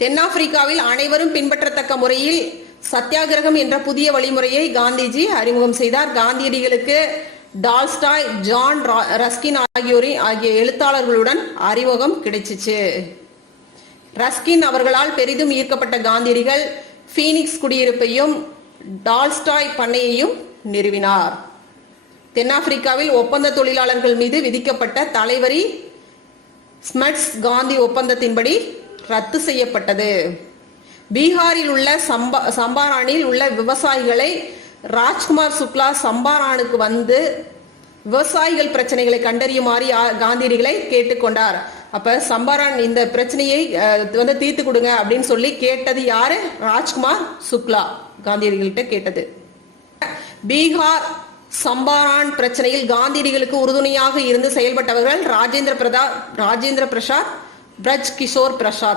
தென்னாப்பிரிக்காவில் அனைவரும் பின்பற்றத்தக்க முறையில் சத்தியாகிரகம் என்ற புதிய வழிமுறையை காந்திஜி அறிமுகம் செய்தார். காந்தியடிகளுக்கு டால்ஸ்டாய், ஜான் ரஸ்கின் ஆகிய எழுத்தாளர்களுடன் அறிமுகம் கிடைச்சிச்சு. ரஸ்கின் அவர்களால் பெரிதும் ஈர்க்கப்பட்ட காந்தியடிகள் பீனிக்ஸ் குடியிருப்பையும் டால்ஸ்டாய் பண்ணையையும் நிறுவினார். தென்னாப்பிரிக்காவில் ஒப்பந்த தொழிலாளர்கள் மீது விதிக்கப்பட்ட தலைவரி ஸ்மட்ஸ் காந்தி ஒப்பந்தத்தின்படி ரத்து செய்யப்பட்டது. பீகாரில் உள்ள சம்பாரானில் உள்ள விவசாயிகளை ராஜ்குமார் சுக்லா சம்பாரானுக்கு வந்து விவசாயிகள் பிரச்சனைகளை கண்டறியுமாறு காந்தியடிகளை கேட்டுக்கொண்டார். அப்ப சம்பாரான் இந்த பிரச்சனையை தீர்த்து கொடுங்க அப்படின்னு சொல்லி கேட்டது யாரு? ராஜ்குமார் சுக்லா காந்தியடிகள்கிட்ட கேட்டது. பீகார் சம்பாரான் பிரச்சனையில் காந்தியடிகளுக்கு உறுதுணையாக இருந்து செயல்பட்டவர்கள் ராஜேந்திர பிரசாத், பிரஜ் கிஷோர் பிரசாத்.